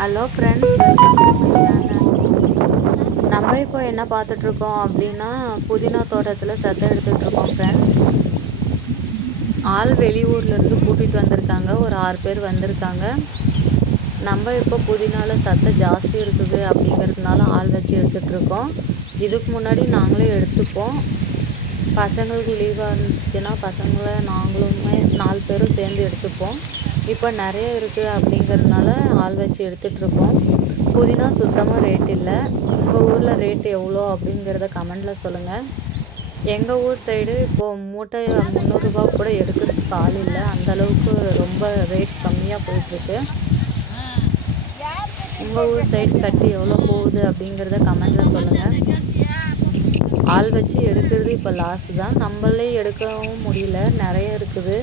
Hello friends welcome to my channel நம்ம இப்போ என்ன பார்த்துட்ருக்கோம் அப்படின்னா புதினா தோட்டத்தில் சத்தம் எடுத்துகிட்ருக்கோம் ஃப்ரெண்ட்ஸ் ஆள் வெளியூர்லேருந்து கூட்டிகிட்டு வந்திருக்காங்க. ஒரு ஆறு பேர் வந்திருக்காங்க. நம்ம இப்போ புதினாவில் சத்தம் ஜாஸ்தி இருக்குது அப்படிங்கிறதுனால ஆள் வச்சு எடுத்துகிட்ருக்கோம் இதுக்கு முன்னாடி நாங்களே எடுத்துப்போம். பசங்களுக்கு லீவாக இருந்துச்சுன்னா பசங்களை நாங்களுமே நாலு பேரும் சேர்ந்து எடுத்துப்போம். இப்போ நிறைய இருக்குது அப்படிங்கிறதுனால ஆள் வச்சு எடுத்துகிட்ருக்கோம் புதினா சுத்தமாக ரேட் இல்லை. உங்கள் ஊரில் ரேட் எவ்வளோ அப்படிங்கிறத கமெண்டில் சொல்லுங்கள் எங்கள் ஊர் சைடு இப்போது மூட்டை முந்நூறுரூபா கூட எடுக்கிறதுக்கு ஆள் இல்லை. அந்தளவுக்கு ரொம்ப ரேட் கம்மியாக போயிட்டுருக்கு உங்கள் ஊர் சைடு கட்டி எவ்வளோ போகுது அப்படிங்கிறத கமெண்டில் சொல்லுங்கள் ஆள் வச்சு எடுக்கிறது இப்போ லாஸ் தான். நம்மளே எடுக்கவும் முடியல. நிறைய இருக்குது.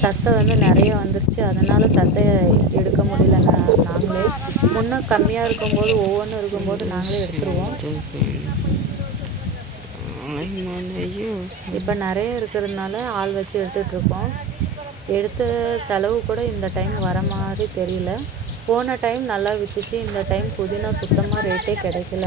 சத்தம் வந்து நிறைய வந்துருச்சு. அதனால் சத்தையை எடுக்க முடியல நாங்களே. முன்னே கம்மியாக இருக்கும்போது ஒவ்வொன்றும் இருக்கும்போது நாங்களே எடுத்துருவோம். இப்போ நிறைய இருக்கிறதுனால ஆள் வச்சு எடுத்துகிட்ருக்கோம் எடுத்த செலவு கூட இந்த டைம் வர மாதிரி தெரியல. போன டைம் நல்லா விற்றுச்சு இந்த டைம் புதினா சுத்தமாக ரேட்டே கிடைக்கல.